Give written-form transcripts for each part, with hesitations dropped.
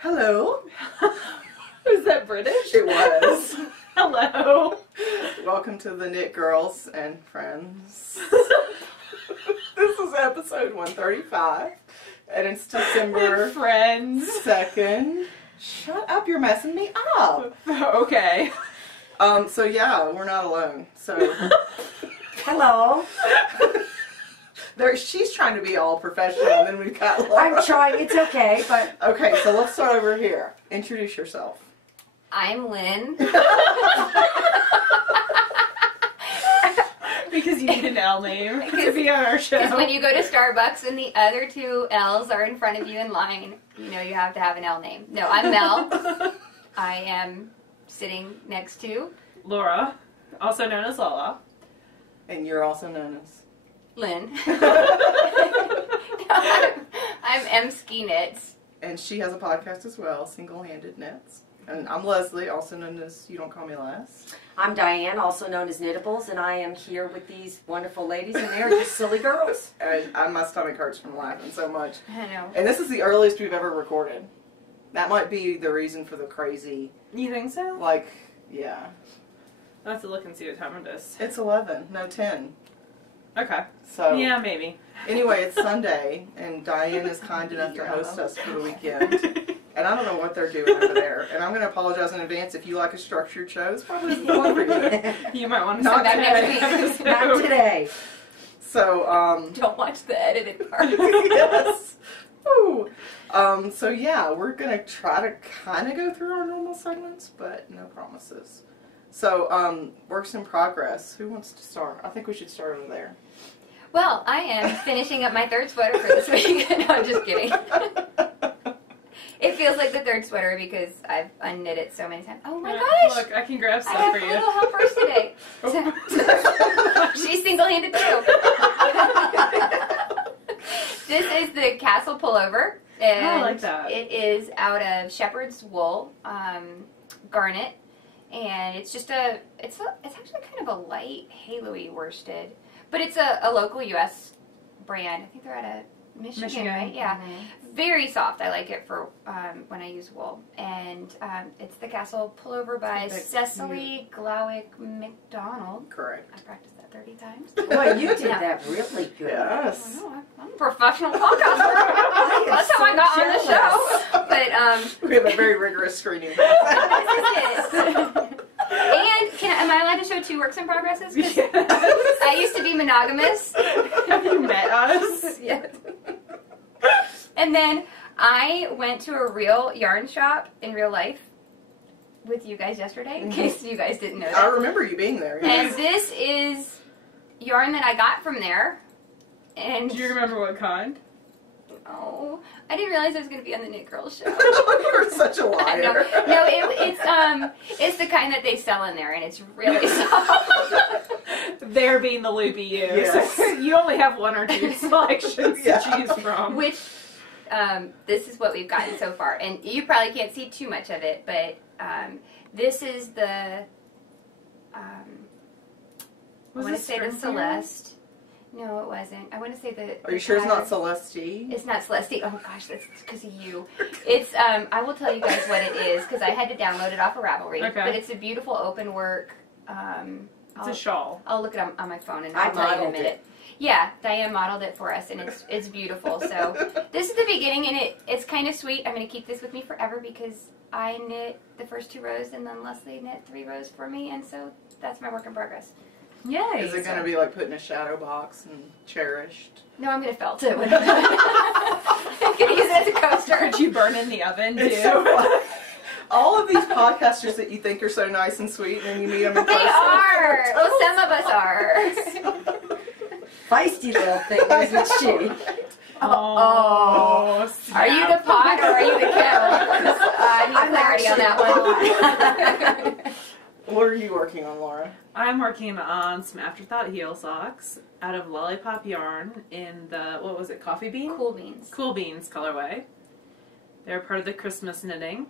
Hello. Was that British? It was. Hello. Welcome to the Knit Girls and Friends. This is episode 135, and it's December Friends. 2nd. Shut up, you're messing me up. Okay. So yeah, we're not alone. So Hello. she's trying to be all professional, and then we've got Laura. I'm trying. It's okay, but Okay, so let's start over here. Introduce yourself. I'm Lynn. Because you need an L name to be on our show. Because when you go to Starbucks and the other two L's are in front of you in line, you know you have to have an L name. No, I'm Mel. I am sitting next to Laura, also known as Lala. And you're also known as... Lynn. I'm M Ski Knits. And she has a podcast as well, Singlehandedknits. And I'm Leslie, also known as You Don't Call Me Last. I'm Diane, also known as Knitabulls, and I am here with these wonderful ladies, and they're just silly girls. My stomach hurts from laughing so much. I know. And this is the earliest we've ever recorded. That might be the reason for the crazy, You think so? like, yeah. I'll have to look and see what time it is. It's 11, no 10. Okay. So, Yeah, maybe. anyway, it's Sunday, and Diane is kind enough to host us for the weekend. And I don't know what they're doing over there. And I'm going to apologize in advance if you like a structured show. It's probably the one for you. You might want to Not send that today. next week. Not today. So, Don't watch the edited part. yes. Ooh. So yeah, we're going to try to kind of go through our normal segments, but no promises. So, works in progress. Who wants to start? I think we should start over there. Well, I am finishing up my third sweater for this week. No, I'm just kidding. It feels like the third sweater because I've unknit it so many times. Oh my gosh! Look, I can grab I stuff have for you. little helpers today. She's single-handed too. This is the Castle pullover, and I like that. it is out of shepherd's wool, garnet, and it's just it's actually kind of a light halo-y worsted, but it's a local U.S. brand. I think they're out of Michigan, right? Yeah. Mm-hmm. Very soft. I like it for when I use wool. And it's the Castle pullover by Cecily Glowick McDonald. Correct. I practiced that 30 times. Boy, you did Yeah. that really good. Yes. I know, I'm a professional podcaster. That's how I got on the show. But We have a very rigorous screening. and am I allowed to show 2 works in progresses? 'Cause I used to be monogamous. Have you met us? Yes. And then I went to a real yarn shop in real life with you guys yesterday, in case you guys didn't know I that. remember you being there. And Yes. this is yarn that I got from there. And Do you remember what kind? oh, I didn't realize I was going to be on the Knit Girls show. You're such a liar. No, it's the kind that they sell in there, and it's really soft. They're being the loopy you. Yes. So you only have 1 or 2 selections Yeah. to choose from. Which, this is what we've gotten so far. And you probably can't see too much of it, but this is the, I Was want to this say the string Celeste. No, it wasn't. I want to say the... Are you sure it's not Celeste? It's not Celeste. Oh gosh, that's because of you. It's, I will tell you guys what it is, because I had to download it off of Ravelry. Okay. But it's a beautiful open work, It's a shawl. I'll look it up on my phone and I I'll tell you in a modeled minute. Yeah, Diane modeled it for us, and it's beautiful. So this is the beginning, and it's kind of sweet. I'm going to keep this with me forever because I knit the first 2 rows, and then Leslie knit 3 rows for me, and so that's my work in progress. Yay. Is it going to be like put in a shadow box and cherished? No, I'm going to felt it. I'm going to use it as a coaster. Could you burn in the oven too? It's so fun. All of these podcasters that you think are so nice and sweet, and then you meet them in They person. are. Well, some of us are. Feisty little thing, isn't she? Oh, Are you the pot or are you the kettle? I need I'm clarity on that one. What are you working on, Laura? I'm working on some Afterthought heel socks out of Lollipop yarn in the, what was it, coffee bean? Cool beans. Cool Beans colorway. They're part of the Christmas knitting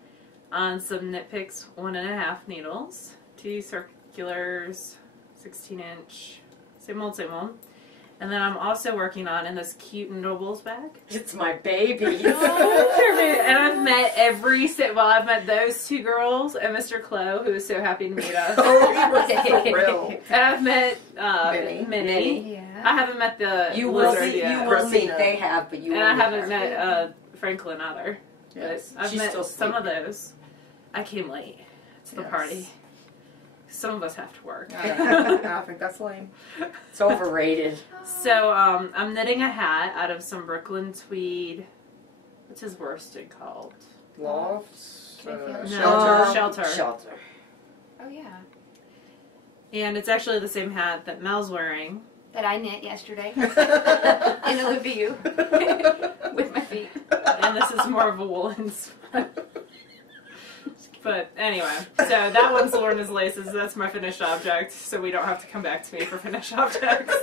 on some Knit Picks 1.5 needles, 2 circulars, 16-inch, same old, same old. And then I'm also working on in this cute Knitabulls bag. It's my baby. And I've met met I've met those two girls and Mr. Clow, who was so happy to meet us. Oh, he was thrilled. And I've met Minnie. Yeah. I haven't met the You will lizard see. yet. You will see. Christina. They have, but you. And will I meet haven't her. met Franklin either. Yes. But I've She's met still some of sleeping. those. I came late to the Yes. party. Some of us have to work. I think that's lame. It's overrated. So I'm knitting a hat out of some Brooklyn tweed. What's his worsted called? Lofts. Can I feel it? No, Shelter. shelter. Oh yeah. And it's actually the same hat that Mel's wearing. That I knit yesterday in the loop of you with my feet. And this is more of a woolen sweat. But anyway, so that one's Lorna's laces. That's my finished object, so we don't have to come back to me for finished objects.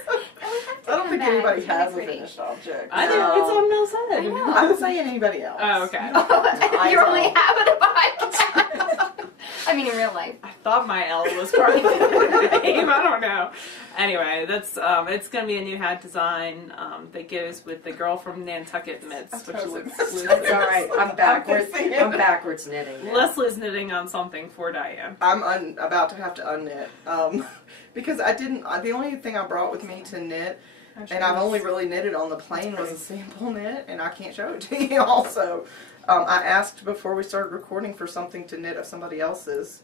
I don't think anybody has a finished object. I think it's on Mel's head. I know. I'm saying anybody else. Oh, okay. Oh, you're only half of the podcast. I mean, in real life. I thought my L was part of the name. I don't know. Anyway, that's it's gonna be a new hat design that goes with the girl from Nantucket Knits, which looks That's all right. I'm backwards. I'm backwards knitting. now. Leslie's knitting on something for Diane. I'm about to have to unknit because I didn't. The only thing I brought with me to knit, and I've only really knitted on the plane, was a sample knit, and I can't show it to you. Also, I asked before we started recording for something to knit of somebody else's,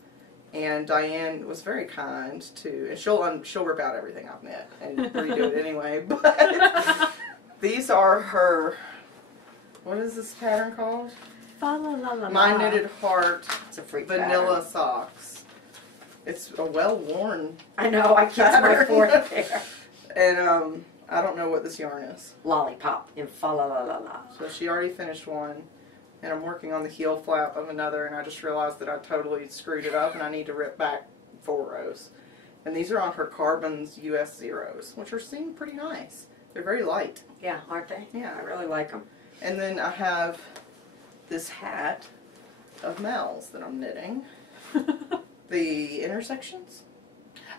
and Diane was very kind to, and she'll rip out everything I've knit and redo it anyway. But these are her. What is this pattern called? My Knitted Heart It's a freak Vanilla pattern. Socks. It's a well-worn, I know. I can't my fourth there. and I don't know what this yarn is. Lollipop in fa la la la la. So she already finished one, and I'm working on the heel flap of another, and I just realized that I totally screwed it up, and I need to rip back 4 rows. And these are on her Carbons US Zeros, which are seem pretty nice. They're very light. Yeah, aren't they? Yeah. I really like them. And then I have this hat of Mel's that I'm knitting. The intersections.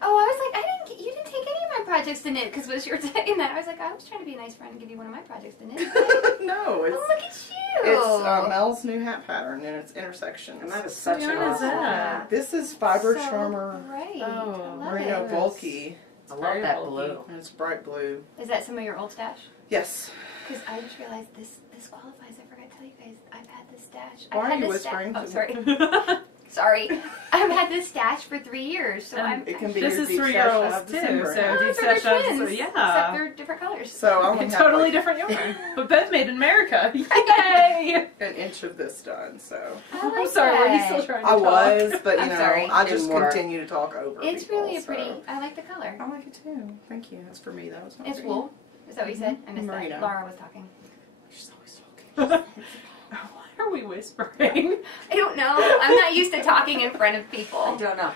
Oh, I was like, you didn't take any of my projects to knit because was your saying that. I was like, I was trying to be a nice friend and give you one of my projects to knit. No, it's Oh, look at you. it's Mel's new hat pattern, and it's intersections. And that is such What an yarn is awesome that? hat. This is Fiber So Charmer Great. Oh, I love Merino it. Bulky, I love Very that bulky. blue. and it's bright blue. Is that some of your old stash? Yes. Because I just realized this qualifies. I forgot to tell you guys. I've had this stash. Why I've are had you this whispering? Oh, sorry. Sorry. I've had this stash for 3 years, so I'm. It can be This your is deep 3 stash year olds of too, December. so Oh, deep so they're stash of, twins, so except yeah. they're different colors. So I only have Totally like different yarn, but both made in America. Yay! an inch of this done. So I like I'm sorry, were you that. still trying to I talk? was, but you I'm know, sorry. I just Didn't work. continue to talk over. It's people, really a so. pretty. I like the color. I like it too. Thank you. It's for me though. It's not It's for you. wool. Is that what you said? I missed Merino. that. Laura was talking. She's always talking. Why are we whispering? I don't know. I'm not used to talking in front of I people. don't know.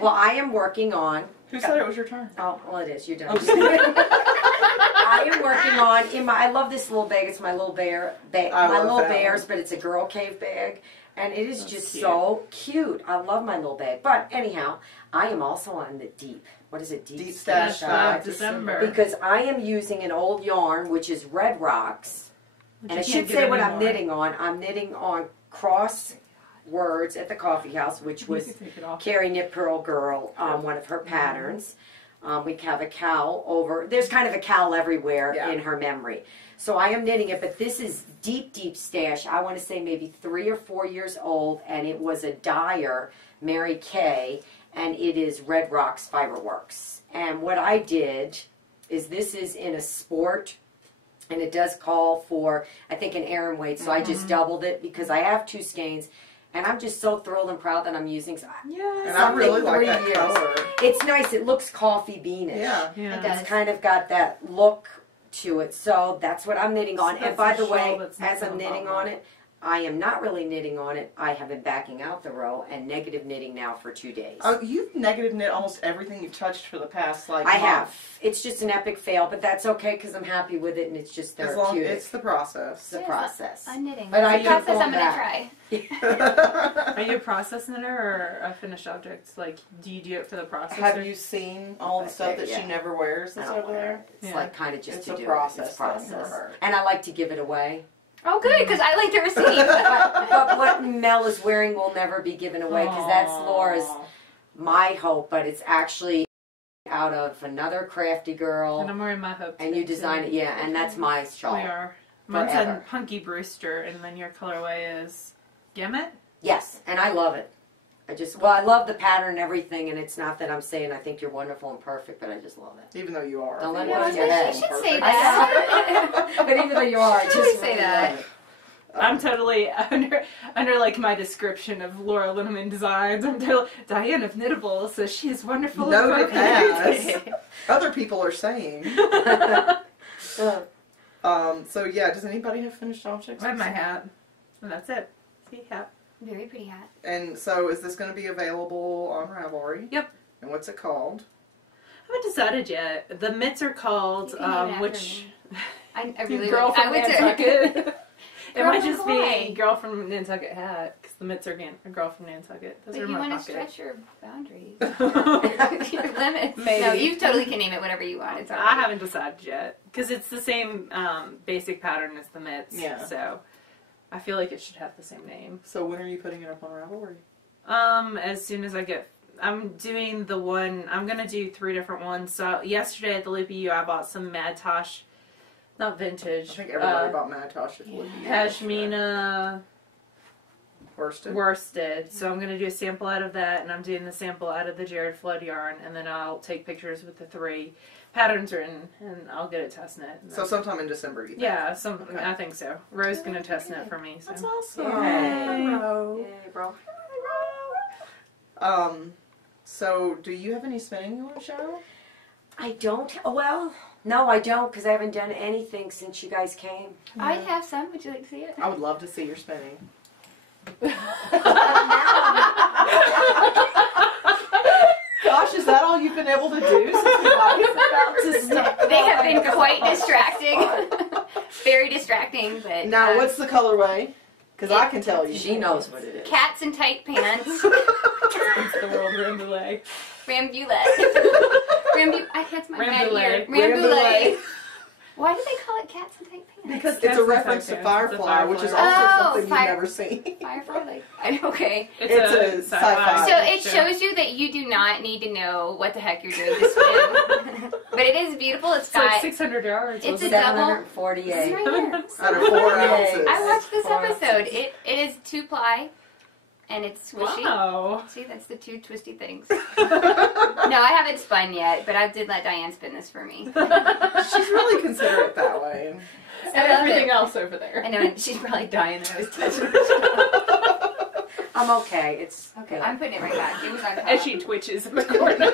Well, I am working on. Who said it was your turn? Oh, well, it is. You're done. I'm just kidding. I am working on. I love this little bag. It's my little bear bag. I My love little that bears, one. but it's a girl cave bag, and it is That's just cute. so cute. I love my little bag. But anyhow, I am also on the deep. What is it? Deep stash Stash of December. Because I am using an old yarn, which is Red Rocks. And I You should can't say get what I'm anymore. knitting on. I'm knitting on Cross Words at the Coffee House, which You was can take it off. Carrie Knit Pearl Girl, one of her patterns. We have a cowl over. There's kind of a cowl everywhere Yeah. in her memory. So I am knitting it, but this is deep, deep stash. I want to say maybe 3 or 4 years old, and it was a dyer, Mary Kay, and it is Red Rocks Fiberworks. And what I did is this is in a sport, and it does call for, I think, an Aran weight, so I just doubled it because I have 2 skeins, and I'm just so thrilled and proud that I'm using. Yeah. And I really Something like that 3 years. color. It's nice. It looks coffee beanish. Yeah. Yeah. It does. It's kind of got that look to it. So that's what I'm knitting on. So And that's by the the way, shawl that's as not I'm knitting bottom. on it, I am not really knitting on it. I have been backing out the row and negative knitting now for 2 days. Oh, you've negative knit almost everything you've touched for the past I month. have. It's just an epic fail, but that's okay because I'm happy with it and it's just As long therapeutic. it's the process. It's the Yes, process. I'm knitting. But I It's a keep process going I'm going to back. try. Are you a process knitter or a finished object? Like, do you do it for the process? Have you seen all the stuff that Yeah. she never wears I that's don't over wear there? it. It's Yeah. like kind of just It's to a do process it. It's thing for process. her. And I like to give it away. Oh, good, because I like to receive. But what Mel is wearing will never be given away because that's Laura's, my hope, but it's actually out of another crafty girl. And I'm wearing my hope. And you design it, yeah, and that's my shawl. We are. Mine's Forever. a Punky Brewster, and then your colorway is Gamut? Yes, and I love it. I love the pattern and everything, and it's not that I'm saying I think you're wonderful and perfect, but I just love it. Even though you are. Don't let No, me I get your head. you should say I that. but even though you are, I just Really say really that. love it. I'm totally under like my description of Laura Linneman Designs. I'm totally Diane of Knitabulls says she is wonderful. No, and it perfect. has. Other people are saying. So yeah, does anybody have finished objects? I have my hat, and that's it. See, hat. Very pretty hat. And so, is this going to be available on Ravelry? Yep. And what's it called? I haven't decided yet. The mitts are called, You can name it after which... me. I really Girl would. from I would Nantucket. It Girl might from just Hawaii. be Girl from Nantucket hat, because the mitts are a Girl from Nantucket. Those But are you in my want to pocket. stretch your boundaries. Your limits. Maybe. No, you totally can name it whatever you want. It's all I right. haven't decided yet, because it's the same basic pattern as the mitts. Yeah. So I feel like it should have the same name. So when are you putting it up on Ravelry? As soon as I get, I'm doing the one. I'm gonna do 3 different ones. So yesterday at the Loopy U, I bought some Madtosh, not vintage. I think everybody bought Madtosh at Libby. Pashmina Worsted. worsted. So I'm gonna do a sample out of that, and I'm doing the sample out of the Jared Flood yarn, and then I'll take pictures with the 3 patterns written, and I'll get it test knit. So sometime in December, you think? Yeah, Okay. I think so. Rose gonna test knit for me. So. That's awesome. Yay. Hello. Yay, bro. So do you have any spinning you want to show? I don't. Well, no, I don't, because I haven't done anything since you guys came. I have some. Would you like to see it? I would love to see your spinning. Gosh, is that all you've been able to do since we about to stop? They have been quite distracting. Very distracting, but... Now, what's the colorway? Because I can tell you. She knows what it is. Cats in tight pants. It's the world rambouillet. Rambouillet. I can't my Rambouillet. Rambouillet. Why do they call it cats in tight pants? Because it's Cats a in reference tight to pants. It's a Firefly, which is also Oh, something Fire- you've never seen. Firefly, okay. It's a sci-fi. So it shows you that you do not need to know what the heck you're doing to spin. But it is beautiful. It's It's like got... 600 yards. It's wasn't a it? double- 748. It's right here. Out of 4 Yay. ounces. I watched this 4 episode. ounces. It is 2-ply, and it's swishy. Wow. See, that's the 2 twisty things. No, I haven't spun yet, but I did let Diane spin this for me. She's really considerate that way. And I love everything it. else over there. I know, and she's probably dying that I was touching her. I'm okay. It's Okay, good. I'm putting it right back. It was on top. As she twitches in the corner.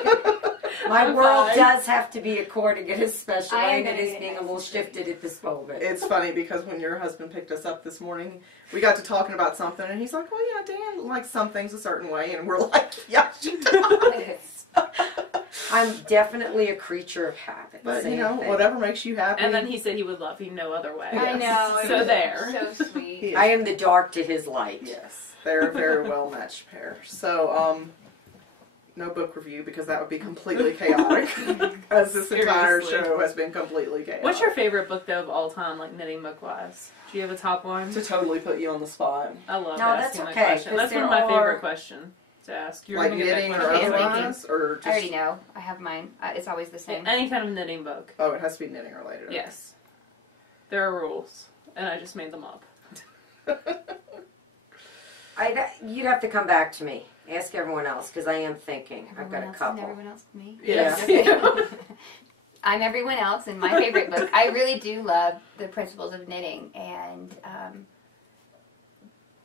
My I'm world fine. does have to be according, and especially, I and know, it is yeah. being a little shifted at this moment. It's funny because when your husband picked us up this morning, we got to talking about something, and he's like, well, yeah, Dan likes some things a certain way, and we're like, yeah, she does. I'm definitely a creature of habit. But, Same you know, thing. whatever makes you happy. And then he said he would love you no other way. I know. So there. So sweet. He is- I am the dark to his light. Yes, they're a very well matched pair. So, no book review because that would be completely chaotic, as this entire Seriously. show has been completely chaotic. What's your favorite book, though, of all time, like knitting book-wise? Do you have a top one? To totally put you on the spot, I love No, that's asking that okay, question. 'cause That's one of there my favorite are- questions to ask. You're like gonna get knitting that or question. Okay, otherwise, or just I already know. I have mine. It's always the same. Any kind of knitting book. oh, it has to be knitting related. Yes. There are rules, and I just made them up. You'd have to come back to me. Ask everyone else, because I am thinking. I've got a Everyone else and couple. everyone else but me. Yes. Yeah. I'm everyone else in my favorite book. I really do love the principles of knitting, and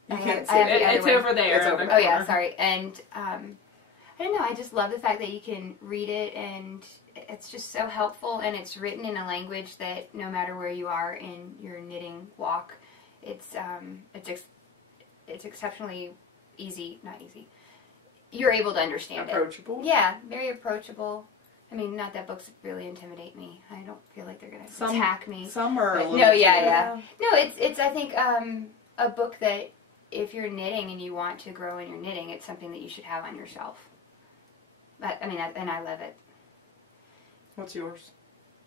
You I can't have- see I have it. the other It's one. over there. It's over in the there. Oh yeah, corner. sorry. And I don't know. I just love the fact that you can read it, and it's just so helpful. And it's written in a language that no matter where you are in your knitting walk, it's exceptionally easy. Not easy. You're able to understand it. Approachable. Yeah, very approachable. I mean, not that books really intimidate me. I don't feel like they're gonna Some- attack me. Some are. a But little no, too- yeah. No, it's I think a book that if you're knitting and you want to grow in your knitting, it's something that you should have on your shelf. And I love it. What's yours?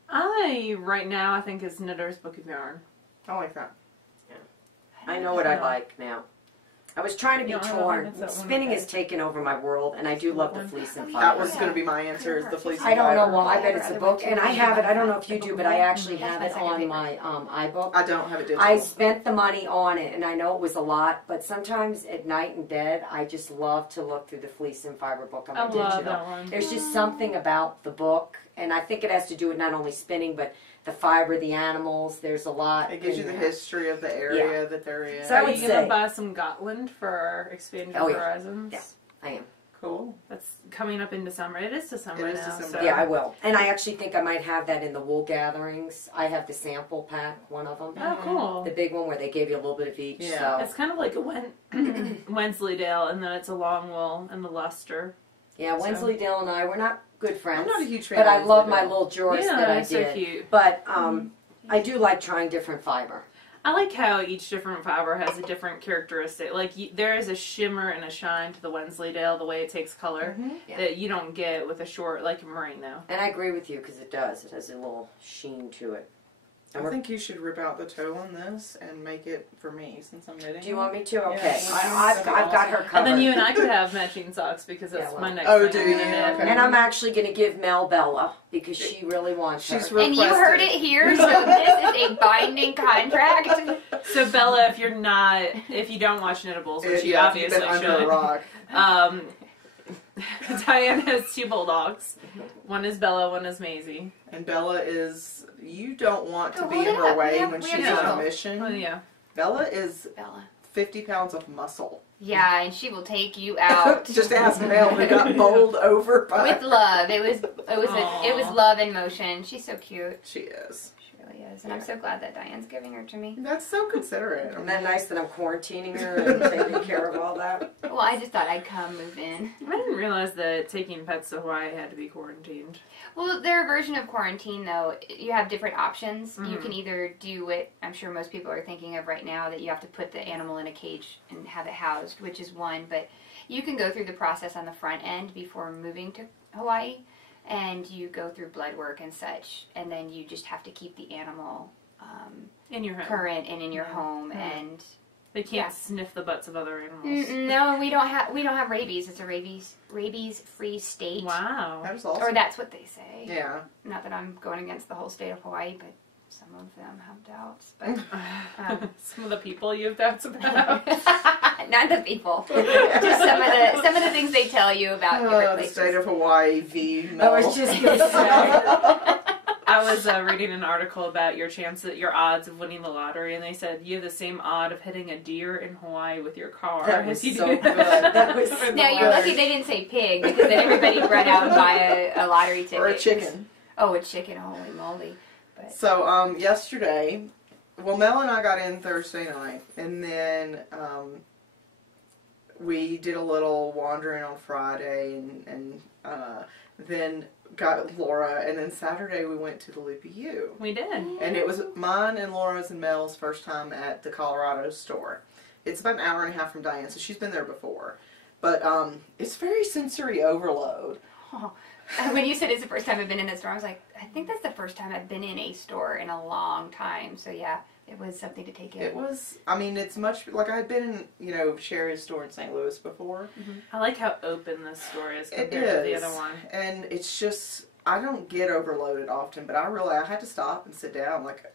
Right now, I think is Knitter's Book of Yarn. I like that. I know what I like now. I was trying to be You don't know torn. if it's that one Spinning okay. has taken over my world, and I do love the fleece and That fiber. was going to be my answer, is the fleece and I don't know fiber. why. I bet it's a book, and I have it. I don't know if you do, but I actually have it on my iBook. I don't have it digital. I spent the money on it, and I know it was a lot, but sometimes at night in bed, I just love to look through the fleece and fiber book on my I digital. love that one. There's just something about the book, and I think it has to do with not only spinning, but the fiber, the animals. There's a lot. It gives you in the there. history of the area that they're in. So I Are would you gonna say- buy some Gotland for Expand Your Oh, yeah. Horizons? Yeah. I am. Cool. That's coming up in December. It is December It is now. December. So. Yeah, I will. And I actually think I might have that in the wool gatherings. I have the sample pack, one of them. Oh, cool. The big one where they gave you a little bit of each. Yeah. It's kind of like a Wensleydale, and then it's a long wool and the luster. Yeah, Wensleydale and I, we're not good friends. I'm not a huge fan but of I love my Wensleydale. little drawers Yeah, that I it's so did. cute. But I do like trying different fiber. I like how each different fiber has a different characteristic. Like, there is a shimmer and a shine to the Wensleydale, the way it takes color, Yeah. that you don't get with a short, like a merino. And I agree with you because it does. It has a little sheen to it. And I we're- think you should rip out the toe on this and make it for me, since I'm knitting. Do you want me to? Okay. Yeah. I've got her covered. And then you and I could have matching socks because that's Yeah, well. my next Oh, thing do I'm gonna you? knit. Okay. And I'm actually going to give Mel Bella because she really wants She's her. And you heard it here, so this is a binding contract. So Bella, if you don't watch Knitabulls, which you Yeah, if obviously you've been under a should, rock. Diane has two bulldogs. One is Bella, one is Maisie. And Bella is, you don't want to Oh, be hold in it her up. way We have- when we she's have on a Bella. mission. Oh yeah. Bella is Bella. 50 pounds of muscle. Yeah, and she will take you out. Just ask Mel, who got bowled over by... With love. It was Aw. love in motion. She's so cute. She is. She really is. And I'm so glad that Diane's giving her to me. That's so considerate. Isn't that nice that I'm quarantining her and taking care of all that? Well, I just thought I'd come move in. I didn't realize that taking pets to Hawaii had to be quarantined. Well, their version of quarantine, though, you have different options. Mm-hmm. You can either do what I'm sure most people are thinking of right now, that you have to put the animal in a cage and have it housed, which is one. But you can go through the process on the front end before moving to Hawaii, and you go through blood work and such, and then you just have to keep the animal In your home. current and in your home. And They can't Yeah. sniff the butts of other animals. no, we don't have rabies. It's a rabies free state. Wow. That was awesome. Or that's what they say. Yeah. Not that I'm going against the whole state of Hawaii, but some of them have doubts. But Some of the people you have doubts about. not the people. Just some of the things they tell you about different The places. state of Hawaii v. I Mel. was just going to say. I was reading an article about your odds of winning the lottery, and they said you have the same odd of hitting a deer in Hawaii with your car. That was as you so do good. That was for the Now you're lottery. lucky they didn't say pig, because then everybody would run out and buy a lottery ticket. Or a chicken. Oh, a chicken! Holy moly! But So, yesterday, well, Mel and I got in Thursday night, and then, we did a little wandering on Friday, and then got Laura, and then Saturday we went to the Loopy U. We did. And it was mine and Laura's and Mel's first time at the Colorado store. It's about an hour and a half from Diane, so she's been there before. But, it's very sensory overload. oh. When you said it's the first time I've been in a store, I was like, I think that's the first time I've been in a store in a long time. So yeah, it was something to take in. It was, I mean, it's much, like I had been in, Sherry's store in St. Louis before. I like how open this store is It compared to the is. other one. And it's just, I don't get overloaded often, but I had to stop and sit down. Like,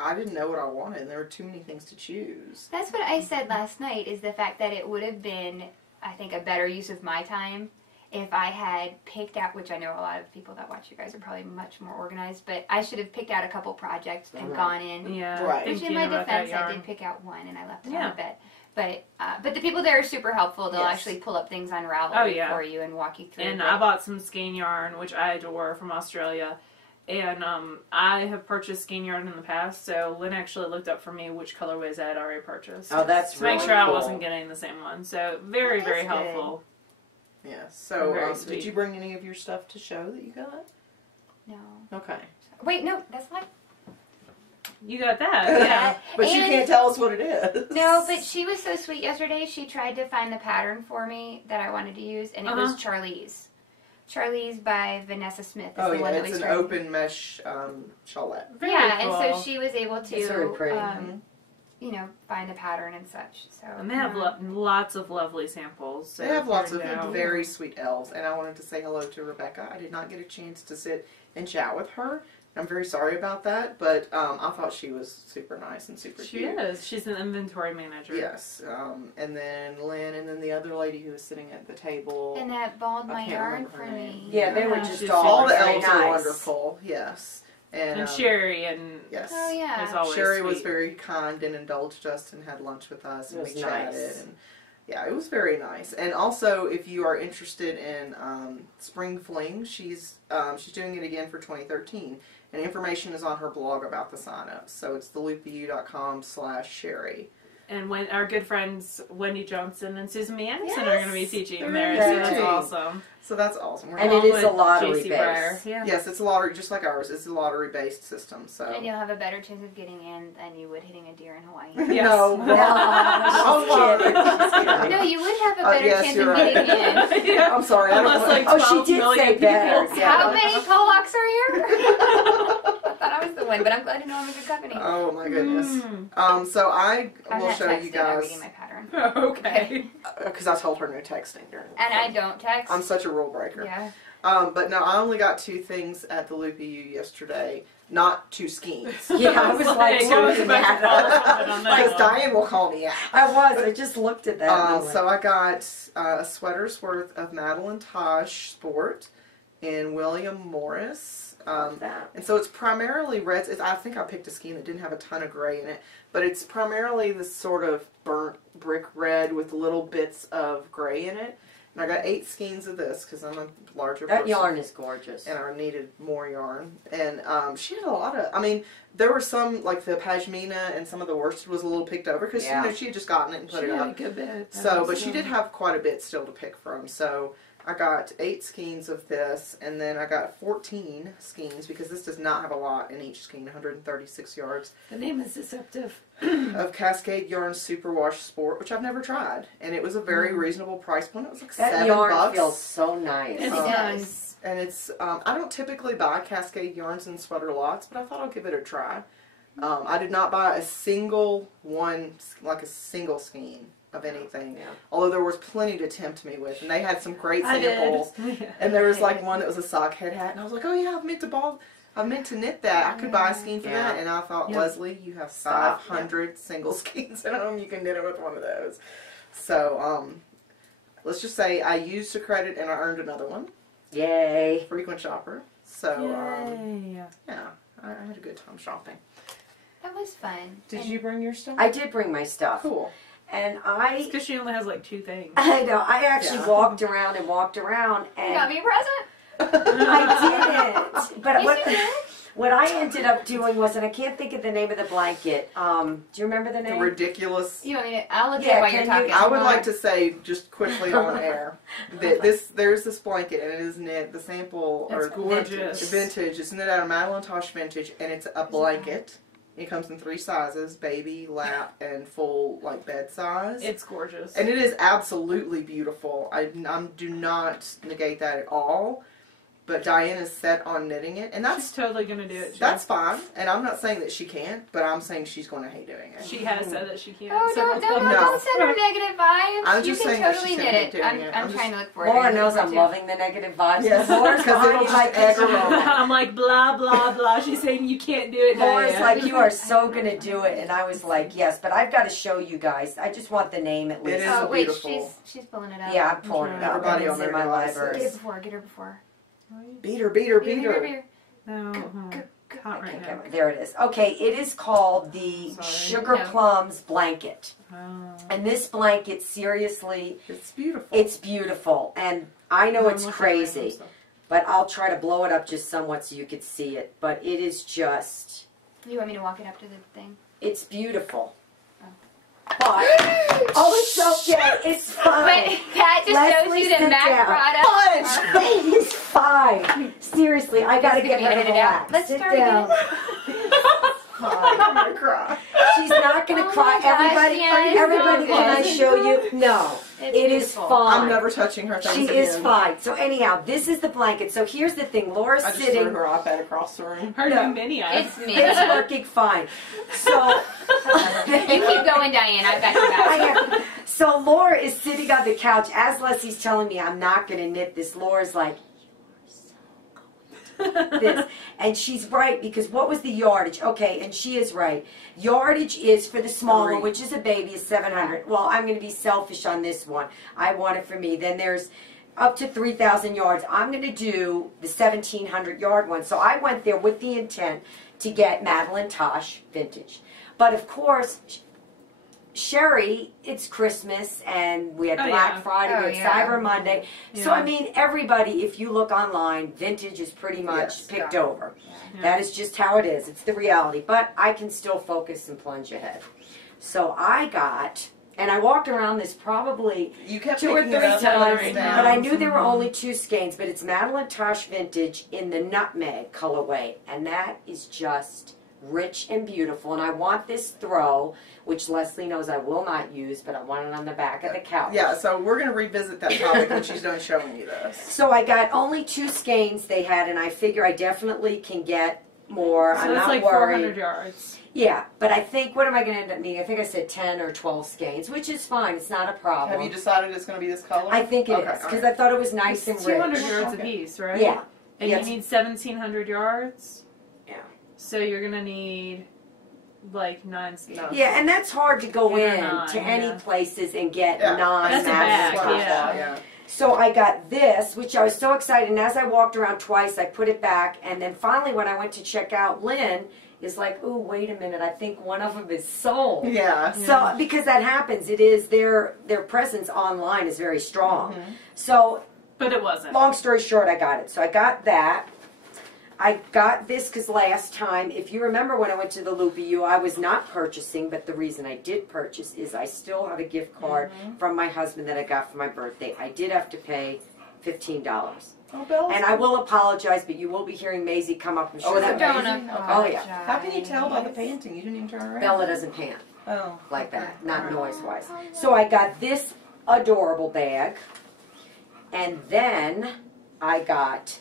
I didn't know what I wanted, and there were too many things to choose. That's what I said last night, is the fact that it would have been, I think, a better use of my time if I had picked out, which I know a lot of people that watch you guys are probably much more organized, but I should have picked out a couple projects and gone in. Yeah. Right. Which in thinking my about that defense, I yarn. did pick out one and I left it Yeah. on the bed. But the people there are super helpful. They'll Yes. actually pull up things on Ravelry Oh, yeah. for you and walk you through. And it. I bought some skein yarn, which I adore, from Australia. And I have purchased skein yarn in the past, so Lynn actually looked up for me which colorways I had already purchased. Oh, that's to make really sure I cool. wasn't getting the same one. So very, Oh, very that's good. helpful. Yeah, so Very did sweet. you bring any of your stuff to show that you got? No. Okay. Wait, no, that's not. You got that, yeah. But you And- can't tell us what it is. No, but she was so sweet yesterday. She tried to find the pattern for me that I wanted to use, and it was Charlie's. Charlie's by Vanessa Smith is Oh, the yeah, one that it's we an started. open mesh chalette. Very Yeah, cool. and so she was able to. It's very pretty. Mm-hmm. find the pattern and such. So And they have lots of lovely samples. So They have lots of out. very sweet elves, and I wanted to say hello to Rebecca. I did not get a chance to sit and chat with her. I'm very sorry about that, but I thought she was super nice and super She cute. is. She's an inventory manager. Yes, and then Lynn, and then the other lady who was sitting at the table. And that balled I my can't yarn remember for her me. name. Yeah, they were Yeah. just She's all the very elves nice. are wonderful. Yes, And Sherry and yes. Oh yeah. is always Sherry was sweet. very kind and indulged us and had lunch with us, and It we was chatted. nice. And yeah, it was very nice. And also, if you are interested in Spring Fling, she's doing it again for 2013, and information is on her blog about the sign-ups. So it's theloopyou.com/Sherry. And when our good friends Wendy Johnson and Susan B. Anderson Yes, are going to be teaching they're there, so that's teaching. awesome. So that's awesome. We're And all- it is a With lottery JC base. Breyer. Yeah. Yes, it's a lottery, just like ours. It's a lottery-based system. So And you'll have a better chance of getting in than you would hitting a deer in Hawaii. Yes. no, No, she's kidding. She's kidding. No, you would have a better yes, chance you're of right. getting in. Yeah. I'm sorry. I don't Unless like want- 12 Oh, she did million say better. people. Yeah. How many Polacks are here? I thought I was the one, but I'm glad to know I'm in good company. Oh my goodness. Mm. So I I'm will not show you texting, I'm guys reading my pattern. Okay. because I told her no texting during. And I don't text. I'm such a rule breaker. Yeah. But no, I only got 2 things at the Loopy U yesterday, not 2 skeins. Yeah, I was like, I was looking about at to follow her. something on that Because one. Diane will call me out. I just looked at that. and I was like, So I got a sweater's worth of Madeline Tosh Sport in William Morris. that. And so it's primarily reds. I think I picked a skein that didn't have a ton of gray in it, but it's primarily this sort of burnt brick red with little bits of gray in it. And I got 8 skeins of this because I'm a larger That person. yarn is gorgeous. And I needed more yarn. And she had a lot of, I mean, there were some, like the pashmina and some of the worsted was a little picked over because, Yeah. she had just gotten it and put She it had up. a good bit. So, but she did have quite a bit still to pick from. So I got 8 skeins of this, and then I got 14 skeins because this does not have a lot in each skein, 136 yards The name is deceptive. of Cascade Yarn Superwash Sport, which I've never tried, and it was a very reasonable price point. It was like That $7. yarn feels so nice. It Um, does. And it's I don't typically buy Cascade yarns in sweater lots, but I thought I'll give it a try. I did not buy a single one, like a single skein of anything. Yeah. Although there was plenty to tempt me with, and they had some great I samples. did. And there was like one that was a sock head hat, and I was like, oh yeah, I've meant to knit that. I could buy a skein for Yeah. that. And I thought, Yep. Leslie, you have Stop. 500 single skeins at home. You can knit it with one of those. So let's just say I used a credit and I earned another one. Yay. Frequent shopper. So Yay. yeah, I had a good time shopping. That was fun. Did And you bring your stuff? I did bring my stuff. Cool. And I Because she only has like 2 things. I know, I actually Yeah. walked around and You got and me a present? I didn't. But Yes, you did. what I ended up doing was, and I can't think of the name of the blanket. Do you remember the The name? ridiculous. You want me to? I'll look Yeah, at it while can you're you- talking. I would like to say just quickly on air that there's this blanket and it is knit. The sample It's or gorgeous. vintage. It's knit out of Madeline Tosh vintage, and it's a blanket. It comes in 3 sizes: baby, lap, and full like bed size. It's gorgeous. And it is absolutely beautiful. I do not negate that at all. But Diane is set on knitting it, and She's totally going to do it. Jen. that's fine. And I'm not saying that she can't, but I'm saying she's going to hate doing it. She has said that she can't. Oh, several don't times. send her negative vibes. I'm You just can saying that totally she's knit gonna it. be I'm doing it. I'm trying to look for it. Laura I'm knows looking I'm for it, loving the negative vibes. Yes, Laura's because behind it'll me just like aggravate. I'm like, blah, blah, blah. She's saying you can't do it. Laura's Diane. like, you are so going to do it. And I was like, yes, but I've got to show you guys. I just want the name at It least. is Oh, wait, beautiful. she's pulling it up. Yeah, I'm pulling it up. Everybody It's on their in my devices. library. Get her before. Beat her, beat her, beat her. Beat her. No, I not right can't now. get- There it is. Okay, it is called the Sorry. Sugar No. Plums blanket. Oh. And this blanket, seriously, It's beautiful. it's beautiful. And I know it's crazy, but I'll try to blow it up just somewhat so you could see it. But it is just, You want me to walk it up to the thing? it's beautiful. But, oh, it's okay. It's fine. But that just shows Leslie, you that sit Mac down. products are... It's fine. Seriously, I gotta It's get gonna her be to edited out. relax. Let's Sit start down. again. I'm gonna cry. She's not going to Oh cry. my gosh, Diane, Everybody, it's can I so show you? No, It's it is beautiful. fine. I'm never touching her things She again. is fine. So anyhow, this is the blanket. So here's the thing. Laura's I just sitting. threw her iPad across the room. Her No. new mini It's me. It's working fine. So You keep going, Diane. I've got your back. So Laura is sitting on the couch as Leslie's telling me I'm not going to knit this. Laura's like, this. And she's right, because what was the yardage? Okay, and she is right. Yardage is for the small one, which is a baby, is 700. Well, I'm going to be selfish on this one. I want it for me. Then there's up to 3,000 yards. I'm going to do the 1,700 yard one. So I went there with the intent to get Madeline Tosh vintage. But of course, Sherry, it's Christmas, and we had Black Friday, we had Cyber Monday. So, I mean, everybody, if you look online, vintage is pretty much picked over. Yeah. That is just how it is. It's the reality. But I can still focus and plunge ahead. So I got, and I walked around this probably You kept 2 or 3 picking it up times, and but I knew there were only 2 skeins. But it's Madeline Tosh Vintage in the Nutmeg colorway, and that is just rich and beautiful. And I want this throw, which Leslie knows I will not use, but I want it on the back of the couch. Yeah, so we're going to revisit that topic when she's done showing you this. So I got only 2 skeins they had, and I figure I definitely can get more. So I'm that's not like worried. 400 yards. Yeah, but I think, what am I going to end up needing? I think I said 10 or 12 skeins, which is fine. It's not a problem. Have you decided it's going to be this color? I think it is, because I thought it was nice It's and 200 rich. yards apiece, right? Yeah. And Yes. you need 1,700 yards? Yeah. So you're going to need like 9 skeins. Yeah, and that's hard to go 8 or in 9, to any places and get Yeah. 9 That's a matches. bag, yeah. So I got this, which I was so excited, and as I walked around twice, I put it back, and then finally when I went to check out, Lynn is like, ooh, wait a minute, I think one of them is sold. Yeah. So, because that happens, it is, their presence online is very strong. So, But it wasn't. long story short, I got it. So I got that. I got this because last time, if you remember when I went to the Loopy U, I was not purchasing, but the reason I did purchase is I still have a gift card from my husband that I got for my birthday. I did have to pay $15. Oh, Bella. And I will apologize, but you will be hearing Maisie come up and show Oh, that. don't Oh, yeah. How can you tell by the panting? You didn't even turn around. Bella doesn't pant Oh. like that, not noise-wise. So I got this adorable bag, and then I got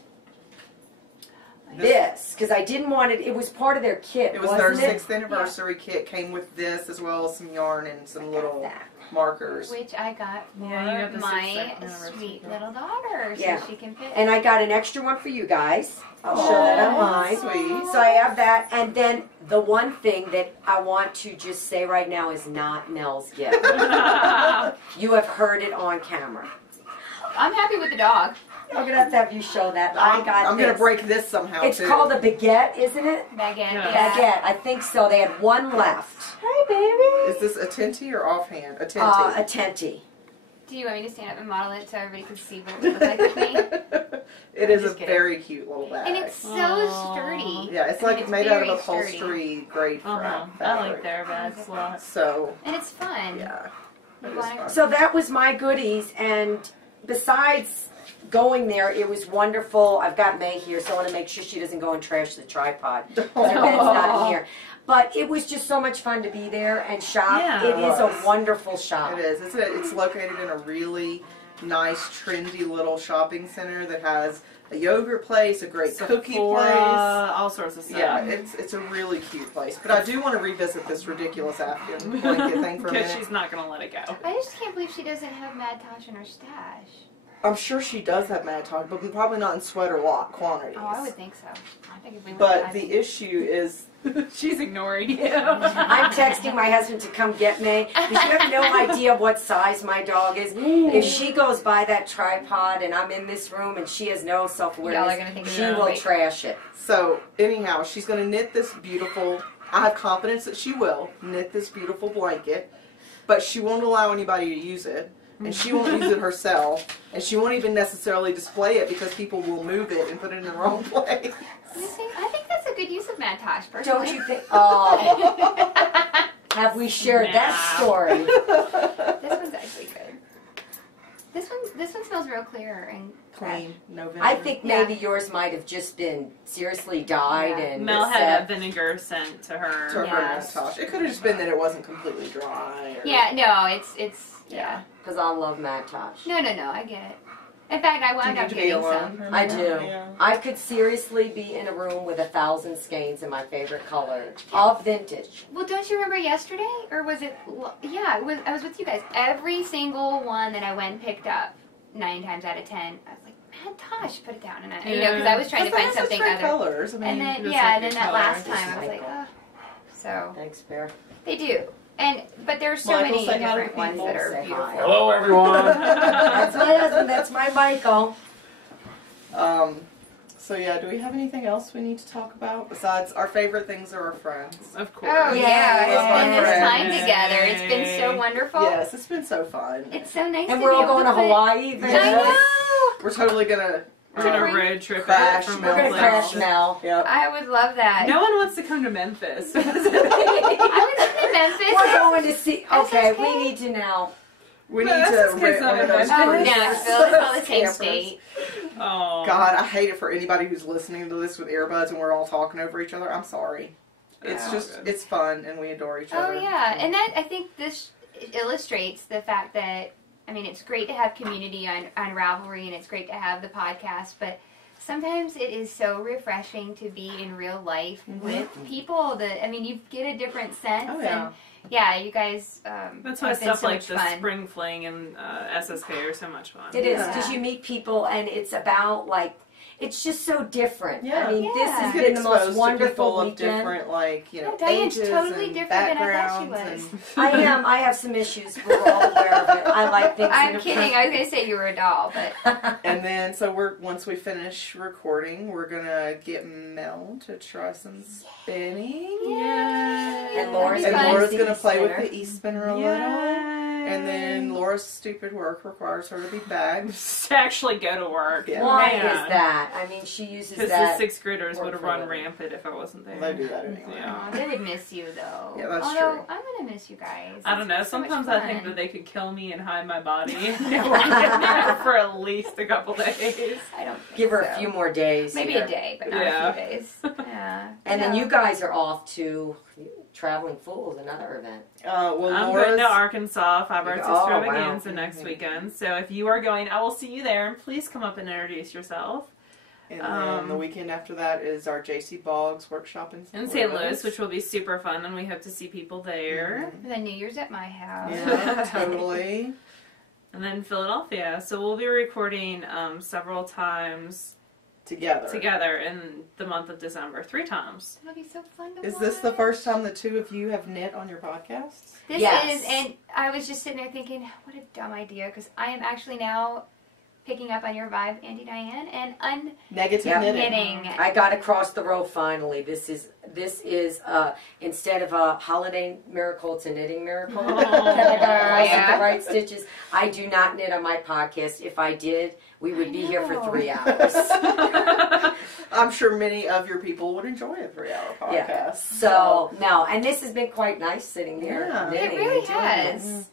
this, because I didn't want it, it was part of their kit, It was their wasn't it? 6th anniversary kit. Came with this as well as some yarn and some little that. markers. Which I got for Yeah, you got the my 6th anniversary. sweet little daughter, so Yeah. she can fit. And I got an extra one for you guys. I'll show that Aw, online. sweet. So I have that, and then the one thing that I want to just say right now is not Nell's gift. You have heard it on camera. I'm happy with the dog. I'm gonna have to have you show that. I got I'm this. going to break this somehow, It's too. called a baguette, isn't it? Baguette. Yeah. Baguette. I think so. They had one left. Hi, baby. Is this a tinty or offhand? A tinty. A tenty. Do you want me to stand up and model it so everybody can see what it would look like with me? It is a just kidding. very cute little bag. And it's so Aw. sturdy. Yeah, it's I mean, like made out of very sturdy. upholstery grade I like their bags a lot. So, And it's fun. yeah. It You is wanna- fun. So that was my goodies, and besides going there, it was wonderful. I've got May here, so I want to make sure she doesn't go and trash the tripod. Her bed's not in here. But it was just so much fun to be there and shop. Yeah, it it is a was. wonderful shop. It is. It's located in a really nice, trendy little shopping center that has a yogurt place, a great cookie Sephora, place. all sorts of stuff. Yeah, it's a really cute place. But I do want to revisit this ridiculous Afghan blanket thing for a Because minute. she's not going to let it go. I just can't believe she doesn't have Mad Tosh in her stash. I'm sure she does have Mad Talk, but probably not in sweater lot quantities. Oh, I would think so. I think if we went But to the issue is, She's ignoring you. I'm texting my husband to come get me because you have no idea what size my dog is. If she goes by that tripod and I'm in this room and she has no Y'all are self-awareness, gonna think she you're will ugly. trash it. so anyhow, she's going to knit this beautiful, I have confidence that she will knit this beautiful blanket, but she won't allow anybody to use it. And she won't use it herself, and she won't even necessarily display it because people will move it and put it in the wrong place. I think that's a good use of Mad Tosh, personally. Don't you think? Oh, have we shared that Nah. story? This one's actually good. This one smells smells real clear and Clean, no vinegar. I think maybe yours might have just been seriously dyed Yeah. and Mel set. had a vinegar sent to her. To her Yes. Natasha. It could have just been that it wasn't completely dry. Or, Yeah, no, it's Yeah. Because I love Macintosh. No, I get it. In fact, I Do you wound need up to be getting alone? some. I do. Yeah. I could seriously be in a room with 1,000 skeins in my favorite color. All vintage. Well, don't you remember yesterday? Or was it... Yeah, I was with you guys. Every single one that I went and picked up, 9 times out of 10, I was like, man, Tosh, put it down. And because I was trying to But they find have such something great other... colors. I mean, And then, just yeah, like and then your that color. last time, I was like, Michael. oh. So, Thanks, Bear. they do. But there's so Michael, many say hi to different the ones people. that are Say hi. beautiful. Hello, everyone. That's my husband. That's my Michael. So yeah, do we have anything else we need to talk about besides our favorite things are our friends? Of course. Oh, yeah. Yay. It's been this time Yay. together. It's been so wonderful. Yes, it's been so fun. It's so nice And to we're be all able going to put- Hawaii. I Yes. know. We're totally gonna. We're gonna Bring- road trip Crash. it from We're going to one crash place. now. Yep. I would love that. No one wants to come to Memphis. I was in Memphis. We're going to see. That's Okay, okay. we need to now. We No, need that's to just 'cause rent I'm one of in those. Memphis. Oh, cruise Nashville. It's all the same campers. state. Oh. God, I hate it for anybody who's listening to this with earbuds and we're all talking over each other. I'm sorry. It's Oh, just, good. it's fun and we adore each Oh, other. yeah. And that, I think this illustrates the fact that, I mean, it's great to have community on Ravelry and it's great to have the podcast, but sometimes it is so refreshing to be in real life with people that, I mean, you get a different sense. Oh, yeah. And yeah, you guys That's why have been stuff so like much the fun. Spring Fling and SSK are so much fun. It is Yeah. because you meet people and it's about like it's just so different. Yeah. I mean, this Yeah. has You been get the most exposed to wonderful people of weekend. different, like, you know, Yeah, Diane's ages totally and different than I thought she backgrounds. was. And I am. I have some issues. We're all aware of it. I like things. I'm in a kidding. I was going to say you were a doll, but And then, so once we finish recording, we're gonna get Mel to try some spinning. Yay. And Laura's And gonna Laura's use the gonna play with e-spinner. the e-spinner a Yay. little. And then Laura's stupid work requires her to be bagged. To actually go to work. Yeah. Why Man. is that? I mean, she uses Because the that. 6th graders work would have for run them. rampant if I wasn't there. They do that anyway. Yeah. Aw, they would miss you, though. Yeah, that's Although, true. I'm going to miss you guys. I don't know. It's so much Sometimes I think fun. that they could kill me and hide my body for at least a couple days. I don't think Give her so. a few more days. Maybe here. a day, but not Yeah. a few days. Yeah. And then Yeah. you guys are off to Traveling Fools, another event. Well, I'm Laura's going to Arkansas, Five Arts Oh, wow. Extravaganza next weekend. So if you are going, I will see you there. And please come up and introduce yourself. and then the weekend after that is our JC Boggs workshop in In St. Louis, which will be super fun, and we hope to see people there. And then New Year's at my house. Yeah, totally. And then Philadelphia. So we'll be recording several times Together. in the month of December. 3 times. It'll be so fun to Is this the watch. first time the two of you have knit on your podcasts? This Yes. is, and I was just sitting there thinking, what a dumb idea, because I am actually now picking up on your vibe, Auntie Diane, and Negative Yep. knitting. unknitting. I got across the road finally. This is instead of a holiday miracle, it's a knitting miracle. Oh, And I got across with yeah. the right stitches. I do not knit on my podcast. If I did, we would be here for know. 3 hours. I'm sure many of your people would enjoy a 3-hour podcast. Yeah. So no, and this has been quite nice sitting here Yeah. knitting. It really and doing has. this.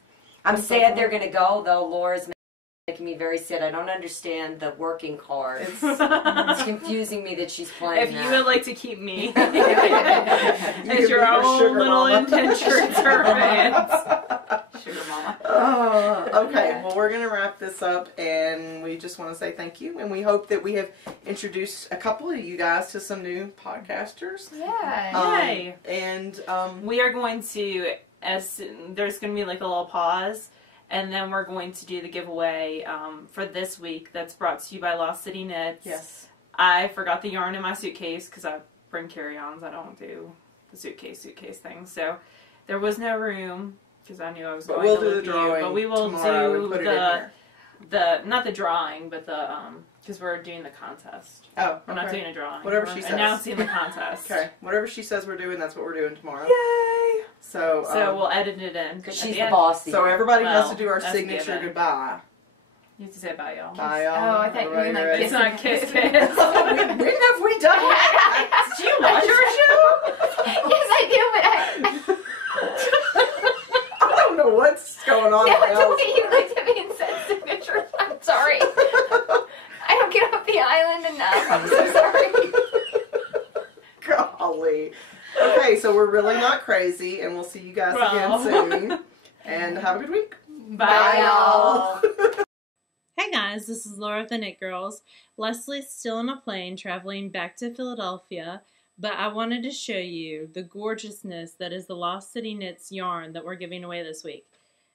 I'm sad they're going to go though. Laura's making me very sad. I don't understand the working card. It's confusing me that she's playing If you that. would like to keep me You as can your be her own sugar little mama. indentured servant. Sugar mama. Okay, Yeah. well, we're going to wrap this up, and we just want to say thank you, and we hope that we have introduced a couple of you guys to some new podcasters. Yeah. Yay. And We are going to, there's going to be like a little pause, and then we're going to do the giveaway for this week that's brought to you by Lost City Knits. yes, I forgot the yarn in my suitcase because I bring carry-ons. I don't do the suitcase thing. So there was no room because I knew I was but going we'll to do the look you. drawing But we will tomorrow do and put it in here. the not the drawing, but the because we're doing the contest. Oh, We're not okay. doing a drawing. Whatever We're she says. announcing the contest. Okay, whatever she says we're doing, that's what we're doing tomorrow. Yay! So, So we'll edit it in Because at she's the the end. boss. so everybody has Well, to do our that's a signature given. goodbye. You have to say bye, y'all. Bye, y'all. Oh, I thought you were Everybody like ready? It's not kiss. When have we done that? Do you watch our show? Yes, I do, but I don't know what's going on. no, with the Elle's way you part. looked at me and said signature. I'm sorry. so we're really not crazy, and we'll see you guys again soon. And have a good week. Bye, y'all. Hey guys, this is Laura of the Knit Girls. Leslie's still on a plane traveling back to Philadelphia, but I wanted to show you the gorgeousness that is the Lost City Knits yarn that we're giving away this week.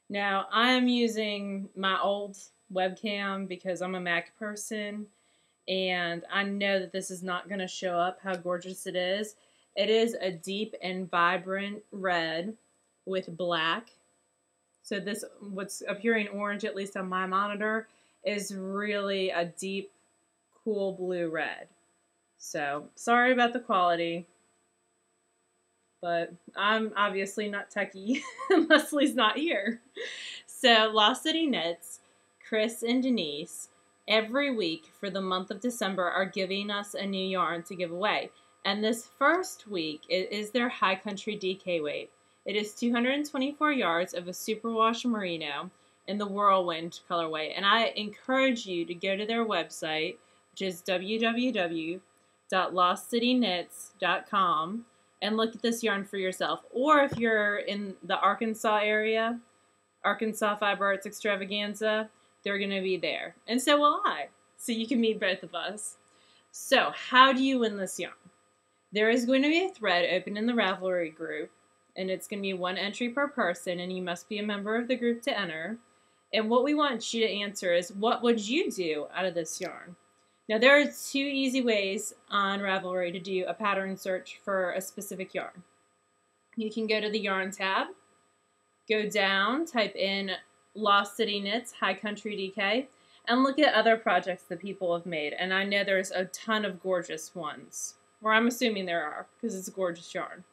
Now, I am using my old webcam because I'm a Mac person, and I know that this is not going to show up how gorgeous it is. It is a deep and vibrant red with black. So this, what's appearing orange, at least on my monitor, is really a deep, cool blue red. So, sorry about the quality, but I'm obviously not techie, and Leslie's not here. So, Lost City Knits, Chris and Denise, every week for the month of December are giving us a new yarn to give away. And this first week, it is their High Country DK weight. It is 224 yards of a superwash merino in the Whirlwind colorway. And I encourage you to go to their website, which is www.lostcityknits.com, and look at this yarn for yourself. Or if you're in the Arkansas area, Arkansas Fiber Arts Extravaganza, they're going to be there. And so will I. So you can meet both of us. So how do you win this yarn? There is going to be a thread open in the Ravelry group, and it's going to be 1 entry per person, and you must be a member of the group to enter. And what we want you to answer is, what would you do out of this yarn? Now, there are 2 easy ways on Ravelry to do a pattern search for a specific yarn. You can go to the Yarn tab, go down, type in Lost City Knits, High Country DK, and look at other projects that people have made. And I know there's a ton of gorgeous ones, or I'm assuming there are, because it's a gorgeous yarn.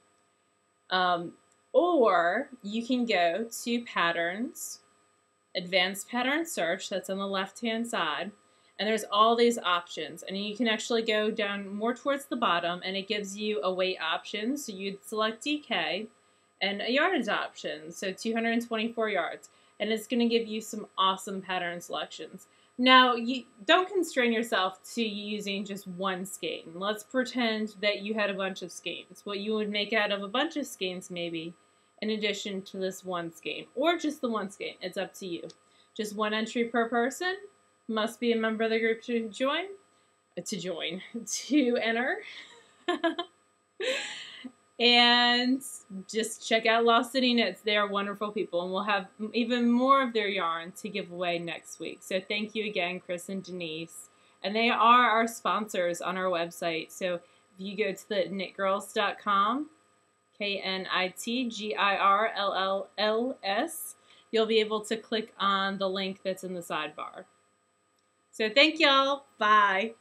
Or you can go to Patterns, Advanced Pattern Search, that's on the left-hand side, and there's all these options, and you can actually go down more towards the bottom, and it gives you a weight option, so you'd select DK, and a yardage option, so 224 yards, and it's going to give you some awesome pattern selections. Now, you don't constrain yourself to using just one skein. Let's pretend that you had a bunch of skeins. What you would make out of a bunch of skeins, maybe, in addition to this one skein, or just the one skein. It's up to you. Just 1 entry per person. Must be a member of the group to enter. And just check out Lost City Knits. They are wonderful people, and we'll have even more of their yarn to give away next week. So thank you again, Chris and Denise. And they are our sponsors on our website. So if you go to TheKnitGirlls.com, KNITGIRLLS, you'll be able to click on the link that's in the sidebar. So thank y'all. Bye.